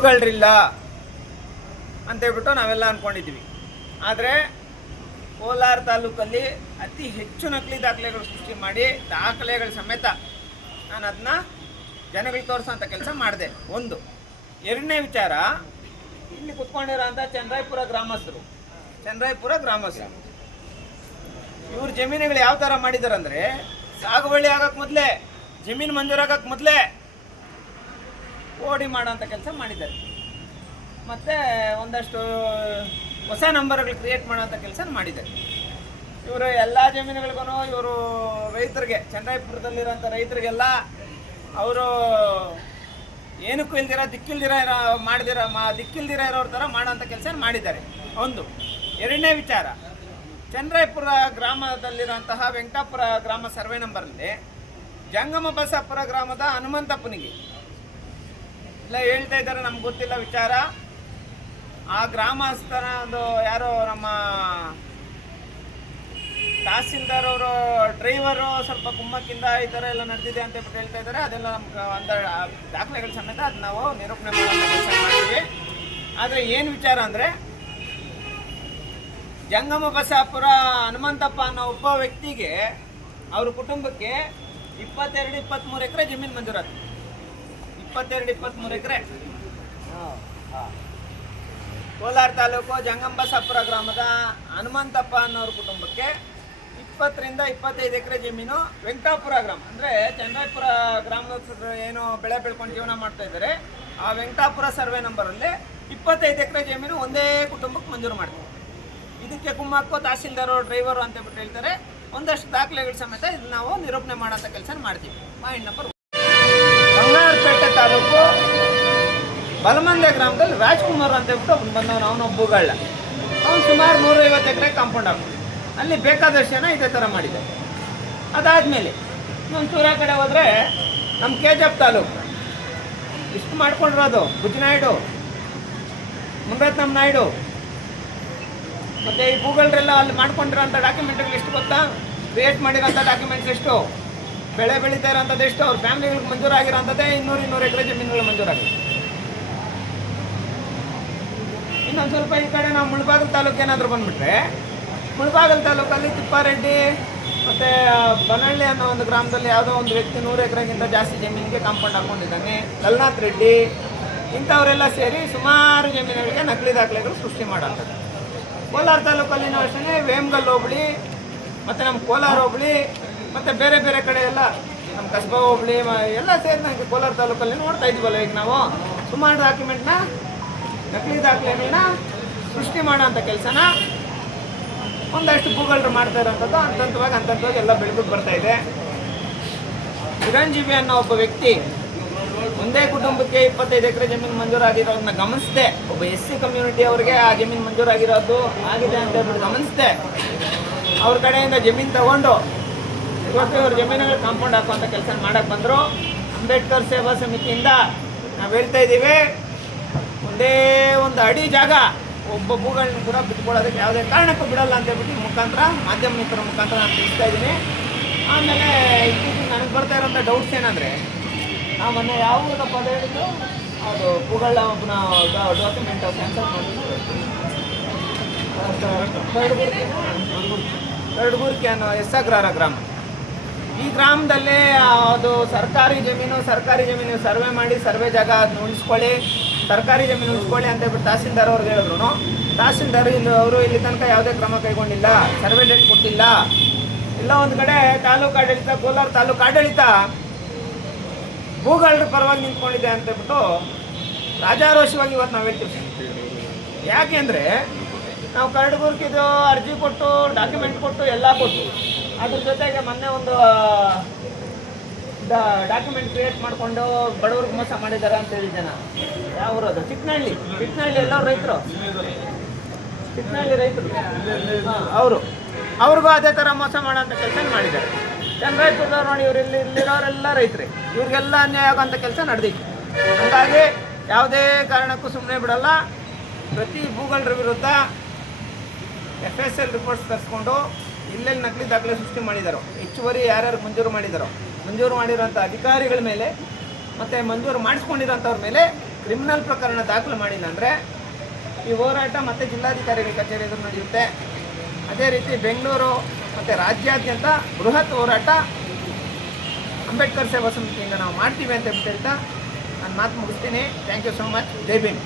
ಭೂಗಳರಿಲ್ಲ ಅಂತೇಳ್ಬಿಟ್ಟು ನಾವೆಲ್ಲ ಅಂದ್ಕೊಂಡಿದ್ವಿ. ಆದರೆ ಕೋಲಾರ ತಾಲೂಕಲ್ಲಿ ಅತಿ ಹೆಚ್ಚು ನಕಲಿ ದಾಖಲೆಗಳು ಸೃಷ್ಟಿ ಮಾಡಿ ದಾಖಲೆಗಳ ಸಮೇತ ನಾನು ಅದನ್ನ ಜನಗಳಿಗೆ ತೋರಿಸೋಂಥ ಕೆಲಸ ಮಾಡಿದೆ. ಒಂದು. ಎರಡನೇ ವಿಚಾರ, ಇಲ್ಲಿ ಕುತ್ಕೊಂಡಿರೋಂಥ ಚನ್ನರಾಯಪುರ ಗ್ರಾಮಸ್ಥರು ಇವ್ರ ಜಮೀನುಗಳು ಯಾವ ಥರ ಮಾಡಿದ್ದಾರೆ ಅಂದರೆ, ಸಾಗುವಳಿ ಆಗೋಕ್ಕೆ ಮೊದಲೇ, ಜಮೀನು ಮಂಜೂರಾಗಕ್ಕೆ ಮೊದಲೇ ಓಡಿ ಮಾಡೋಂಥ ಕೆಲಸ ಮಾಡಿದ್ದಾರೆ. ಮತ್ತು ಒಂದಷ್ಟು ಹೊಸ ನಂಬರ್ಗಳು ಕ್ರಿಯೇಟ್ ಮಾಡೋಂಥ ಕೆಲಸ ಮಾಡಿದ್ದಾರೆ. ಇವರು ಎಲ್ಲ ಜಮೀನುಗಳಿಗೂ ಇವರು ರೈತರಿಗೆ, ಚನ್ನರಾಯಪುರದಲ್ಲಿರೋಂಥ ರೈತರಿಗೆಲ್ಲ ಅವರು ಏನಕ್ಕೂ ದಿಕ್ಕಿಲ್ದಿರ ಇರೋರ ಥರ ಮಾಡೋಂಥ ಕೆಲಸ ಮಾಡಿದ್ದಾರೆ. ಒಂದು. ಎರಡನೇ ವಿಚಾರ, ಚನ್ನರಾಯಪುರ ಗ್ರಾಮದಲ್ಲಿರೋಂತಹ ವೆಂಕಟಾಪುರ ಗ್ರಾಮ ಸರ್ವೆ ನಂಬರಲ್ಲಿ ಜಂಗಮ ಬಸಾಪುರ ಗ್ರಾಮದ ಹನುಮಂತಪ್ಪನಿಗೆ ಇಲ್ಲ ಹೇಳ್ತಾ ಇದ್ದಾರೆ, ನಮ್ಗೆ ಗೊತ್ತಿಲ್ಲ ವಿಚಾರ. ಆ ಗ್ರಾಮಸ್ಥರ ಒಂದು ಯಾರೋ ನಮ್ಮ ತಹಸೀಲ್ದಾರ್ ಅವರು ಡ್ರೈವರು ಸ್ವಲ್ಪ ಕುಮ್ಮಕ್ಕಿಂದ ಈ ಥರ ಎಲ್ಲ ನಡೆದಿದೆ ಅಂತ ಹೇಳ್ತಾ ಇದ್ದಾರೆ. ಅದೆಲ್ಲ ನಮ್ಗೆ ಒಂದು ದಾಖಲೆಗಳ ಸಮೇತ ಅದು ನಾವು ನಿರೂಪಣೆ ಮಾಡೋಂಥ ಕೆಲಸ ಮಾಡ್ತೀವಿ. ಆದರೆ ಏನು ವಿಚಾರ ಅಂದರೆ, ಜಂಗಮ ಬಸಾಪುರ ಹನುಮಂತಪ್ಪ ಅನ್ನೋ ಒಬ್ಬ ವ್ಯಕ್ತಿಗೆ, ಅವ್ರ ಕುಟುಂಬಕ್ಕೆ 22-23 ಎಕರೆ ಜಮೀನು ಮಂಜೂರಾತು. 22-23 ಎಕರೆ. ಕೋಲಾರ ತಾಲೂಕು ಜಂಗಮ ಬಸಾಪುರ ಗ್ರಾಮದ ಹನುಮಂತಪ್ಪ ಅನ್ನೋರ ಕುಟುಂಬಕ್ಕೆ 20-25 ಎಕರೆ ಜಮೀನು ವೆಂಕಟಾಪುರ ಗ್ರಾಮ, ಅಂದರೆ ಚನ್ನರಾಯಪುರ ಗ್ರಾಮದ ಏನು ಬೆಳೆ ಬೆಳ್ಕೊಂಡು ಜೀವನ ಮಾಡ್ತಾ ಇದ್ದಾರೆ, ಆ ವೆಂಕಟಾಪುರ ಸರ್ವೆ ನಂಬರಲ್ಲಿ 25 ಎಕರೆ ಜಮೀನು ಒಂದೇ ಕುಟುಂಬಕ್ಕೆ ಮಂಜೂರು ಮಾಡ್ತಾರೆ. ಇದಕ್ಕೆ ಕುಮ್ಮಕ್ಕೋ ತಹಸೀಲ್ದಾರು ಡ್ರೈವರು ಅಂತ ಹೇಳ್ತಾರೆ. ಒಂದಷ್ಟು ದಾಖಲೆಗಳ ಸಮೇತ ಇದನ್ನ ನಾವು ನಿರೂಪಣೆ ಮಾಡೋಂಥ ಕೆಲಸ ಮಾಡ್ತೀವಿ. Point number. ಬಂಗಾರಪೇಟೆ ತಾಲೂಕು ಬಲಮಂದೆ ಗ್ರಾಮದಲ್ಲಿ ರಾಜ್ಕುಮಾರ್ ಅಂತ ಹೇಳ್ಬಿಟ್ಟು ಒಬ್ಬನು ಬಂದವನು, ಅವನೊಬ್ಬಗಳ ಅವನು ಸುಮಾರು 150 ಎಕರೆ ಕಾಂಪೌಂಡ್ ಹಾಕ್ಕೊಂಡು ಅಲ್ಲಿ ಬೇಕಾದಷ್ಟು ಜನ ಇದೇ ಥರ ಮಾಡಿದ್ದಾರೆ. ಅದಾದಮೇಲೆ ಒಂಚೂರ ಕಡೆ ಹೋದರೆ ನಮ್ಮ ಕೆಜಪ್ ತಾಲೂಕು ಇಷ್ಟು ಮಾಡ್ಕೊಂಡಿರೋದು ಬುಜ್ನಾಯ್ಡು, ಮುನ್ರತ್ನಂ ನಾಯ್ಡು ಮತ್ತು ಈ ಗೂಗಲ್ರೆಲ್ಲ ಅಲ್ಲಿ ಮಾಡ್ಕೊಂಡಿರೋಂಥ ಡಾಕ್ಯುಮೆಂಟ್ಗಳು ಎಷ್ಟು ಗೊತ್ತಾ? ಕ್ರಿಯೇಟ್ ಮಾಡಿರೋಂಥ ಡಾಕ್ಯುಮೆಂಟ್ಸ್ ಎಷ್ಟು, ಬೆಳೆ ಬೆಳೀತಾ ಇರೋಂಥದ್ದು ಎಷ್ಟು, ಅವ್ರ ಫ್ಯಾಮಿಲಿಗಳಿಗೆ ಮಂಜೂರಾಗಿರೋಂಥದ್ದೇ 200 ಎಕರೆ ಜಮೀನುಗಳು ಮಂಜೂರಾಗಿದೆ. ಇನ್ನೊಂದು ಸ್ವಲ್ಪ ಈ ಕಡೆ ನಾವು ಮುಳಬಾಗಿಲು ತಾಲೂಕು ಏನಾದರೂ ಬಂದುಬಿಟ್ರೆ, ಮುಳಬಾಗಿಲು ತಾಲೂಕಲ್ಲಿ ತಿಪ್ಪಾರೆಡ್ಡಿ ಮತ್ತು ಬನಹಳ್ಳಿ ಅನ್ನೋ ಒಂದು ಗ್ರಾಮದಲ್ಲಿ ಯಾವುದೋ ಒಂದು ವ್ಯಕ್ತಿ 100 ಎಕರೆಗಿಂತ ಜಾಸ್ತಿ ಜಮೀನಿಗೆ ಕಾಂಪೌಂಡ್ ಹಾಕ್ಕೊಂಡಿದ್ದಾನೆ. ಲಲ್ನಾಥ್ ರೆಡ್ಡಿ ಇಂಥವರೆಲ್ಲ ಸೇರಿ ಸುಮಾರು ಜಮೀನುಗಳಿಗೆ ನಕಲಿ ದಾಖಲೆಗಳು ಸೃಷ್ಟಿ ಮಾಡೋಂಥದ್ದು. ಕೋಲಾರ ತಾಲೂಕಲ್ಲಿನೂ ಅಷ್ಟೇ ವೇಮಗಲ್ ಹೋಬಳಿ ಮತ್ತು ನಮ್ಮ ಕೋಲಾರ ಹೋಬಳಿ ಮತ್ತು ಬೇರೆ ಬೇರೆ ಕಡೆ ಎಲ್ಲ ನಮ್ಮ ಕಸ್ಬಾ ಹೋಬಳಿ ಎಲ್ಲ ಸೇರಿ ನನಗೆ ಕೋಲಾರ ತಾಲೂಕಲ್ಲಿ ನೋಡ್ತಾ ಇದ್ವಲ್ಲ ಈಗ ನಾವು ಸುಮಾರು ಡಾಕ್ಯುಮೆಂಟ್ನ, ನಕಲಿ ದಾಖಲೆಗಳನ್ನ ಸೃಷ್ಟಿ ಮಾಡೋಂಥ ಕೆಲಸನ ಒಂದಷ್ಟು ಭೂಗಳರು ಮಾಡ್ತಾ ಇರೋಂಥದ್ದು ಹಂತವಾಗಿ ಎಲ್ಲ ಬೆಳೆದುಕೊಂಡು ಬರ್ತಾ ಇದೆ. ಚಿರಂಜೀವಿ ಅನ್ನೋ ಒಬ್ಬ ವ್ಯಕ್ತಿ ಒಂದೇ ಕುಟುಂಬಕ್ಕೆ 25 ಎಕರೆ ಜಮೀನು ಮಂಜೂರಾಗಿರೋದನ್ನ ಗಮನಿಸಿದೆ. ಒಬ್ಬ SC ಕಮ್ಯುನಿಟಿ ಅವ್ರಿಗೆ ಆ ಜಮೀನು ಮಂಜೂರಾಗಿರೋದು ಆಗಿದೆ ಅಂತ ಹೇಳ್ಬಿಟ್ಟು ಗಮನಿಸಿದೆ. ಅವ್ರ ಕಡೆಯಿಂದ ಜಮೀನು ತಗೊಂಡು ಇವತ್ತು ಇವ್ರ ಜಮೀನುಗಳು ಕಾಂಪೌಂಡ್ ಹಾಕುವಂಥ ಕೆಲಸ ಮಾಡೋಕ್ಕೆ ಬಂದರು. ಅಂಬೇಡ್ಕರ್ ಸೇವಾ ಸಮಿತಿಯಿಂದ ನಾವು ಹೇಳ್ತಾ ಇದ್ದೀವಿ, ಒಂದೇ ಒಂದು ಅಡಿ ಜಾಗ ಒಬ್ಬ ಭೂಗಳನ್ನ ಕೂಡ ಬಿಟ್ಕೊಳ್ಳೋದಕ್ಕೆ ಯಾವುದೇ ಕಾರಣಕ್ಕೂ ಬಿಡಲ್ಲ ಅಂತ ಹೇಳ್ಬಿಟ್ಟು ಮುಖಾಂತರ, ಮಾಧ್ಯಮ ಮಿತ್ರರ ಮುಖಾಂತರ ನಾನು ತಿಳಿಸ್ತಾ ಇದ್ದೀನಿ. ಆಮೇಲೆ ಇತ್ತೀಚೆಗೆ ನನಗೆ ಬರ್ತಾ ಇರೋಂಥ ಡೌಟ್ಸ್ ಏನಂದರೆ, ನಾವು ಮೊನ್ನೆ ಯಾವುದಪ್ಪ ಪದ ಹೇಳಿದ್ದು, ಅದು ಭೂಗಳ ಒಬ್ಬನ ಡಾಕ್ಯುಮೆಂಟ್ ಕ್ಯಾನ್ಸಲ್ ಮಾಡಿದ್ದು ಕರಡಗುರ್ಕಿ ಅನ್ನೋ ಎಸ್ಸಾಗ್ರಹಾರ ಗ್ರಾಮ. ಈ ಗ್ರಾಮದಲ್ಲಿ ಅದು ಸರ್ಕಾರಿ ಜಮೀನು ಸರ್ವೆ ಮಾಡಿ ಸರ್ವೆ ಜಾಗ ಉಳಿಸ್ಕೊಳ್ಳಿ, ಸರ್ಕಾರಿ ಜಮೀನು ಉಳಿಸ್ಕೊಳ್ಳಿ ಅಂತ ಹೇಳ್ಬಿಟ್ಟು ತಹಸೀಲ್ದಾರ್ ಅವ್ರಿಗೆ ಹೇಳಿದ್ರು. ತಹಸೀಲ್ದಾರ್ ಇಲ್ಲಿ ತನಕ ಯಾವುದೇ ಕ್ರಮ ಕೈಗೊಂಡಿಲ್ಲ, ಸರ್ವೆ ಡೇಟ್ ಕೊಟ್ಟಿಲ್ಲ. ಇಲ್ಲ ಒಂದು ಕಡೆ ತಾಲೂಕು ಆಡಳಿತ, ಕೋಲಾರ ತಾಲೂಕು ಆಡಳಿತ ಭೂಗಳರ ಪರವಾಗಿ ನಿಂತ್ಕೊಂಡಿದೆ ಅಂತ ಹೇಳ್ಬಿಟ್ಟು ರಾಜಾರೋಷವಾಗಿ ಇವತ್ತು ನಾವು ಹೇಳ್ತೀವಿ. ಯಾಕೆ ಅಂದರೆ ನಾವು ಕರಡಗುರ್ಕಿದು ಅರ್ಜಿ ಕೊಟ್ಟು ಡಾಕ್ಯುಮೆಂಟ್ ಕೊಟ್ಟು ಎಲ್ಲ ಕೊಟ್ಟು ಅದ್ರ ಜೊತೆಗೆ ಮೊನ್ನೆ ಒಂದು ಡಾಕ್ಯುಮೆಂಟ್ ಕ್ರಿಯೇಟ್ ಮಾಡಿಕೊಂಡು ಬಡವ್ರಿಗೆ ಮೋಸ ಮಾಡಿದ್ದಾರೆ ಅಂತೇಳಿ ಜನ. ಯಾವ ಊರದು? ಚಿಕ್ಕನಹಳ್ಳಿ ಎಲ್ಲ ರೈತರು, ಚಿಕ್ಕನಹಳ್ಳಿ ರೈತರು ಅವ್ರಿಗೂ ಅದೇ ಥರ ಮೋಸ ಮಾಡೋಂಥ ಕೆಲಸ ಮಾಡಿದ್ದಾರೆ. ಚನ್ನರಾಯಪುರದವ್ರು ನೋಡಿ, ಇಲ್ಲಿರೋರೆಲ್ಲ ರೈತರೇ, ಇವ್ರಿಗೆಲ್ಲ ಅನ್ಯಾಯ ಆಗೋಂಥ ಕೆಲಸ ನಡೆದಿತ್ತು. ಹಾಗಾಗಿ ಯಾವುದೇ ಕಾರಣಕ್ಕೂ ಸುಮ್ಮನೆ ಬಿಡಲ್ಲ. ಪ್ರತಿ ಭೂಗಳರ ವಿರುದ್ಧ FSL ರಿಪೋರ್ಟ್ಸ್ ತರಿಸ್ಕೊಂಡು ಇಲ್ಲೆಲ್ಲಿ ನಕಲಿ ದಾಖಲೆ ಸೃಷ್ಟಿ ಮಾಡಿದಾರೋ, ಹೆಚ್ಚುವರಿ ಯಾರ್ಯಾರು ಮಂಜೂರು ಮಾಡಿದಾರೋ, ಮಂಜೂರು ಮಾಡಿರೋಂಥ ಅಧಿಕಾರಿಗಳ ಮೇಲೆ ಮತ್ತು ಮಂಜೂರು ಮಾಡಿಸ್ಕೊಂಡಿರೋಂಥವ್ರ ಮೇಲೆ ಕ್ರಿಮಿನಲ್ ಪ್ರಕರಣ ದಾಖಲು ಮಾಡಿಲ್ಲ ಅಂದರೆ ಈ ಹೋರಾಟ ಮತ್ತೆ ಜಿಲ್ಲಾಧಿಕಾರಿಗಳ ಕಚೇರಿ ಎದುರು ನಡೆಯುತ್ತೆ. ಅದೇ ರೀತಿ ಬೆಂಗಳೂರು ಮತ್ತು ರಾಜ್ಯಾದ್ಯಂತ ಬೃಹತ್ ಹೋರಾಟ ಅಂಬೇಡ್ಕರ್ ಸೇವಾ ಸಮಿತಿಯಿಂದ ನಾವು ಮಾಡ್ತೀವಿ ಅಂತ ಹೇಳ್ತಾ ನಾನು ಮಾತು ಮುಗಿಸ್ತೀನಿ. Thank you so much. ಜೈ ಭೀಮ್.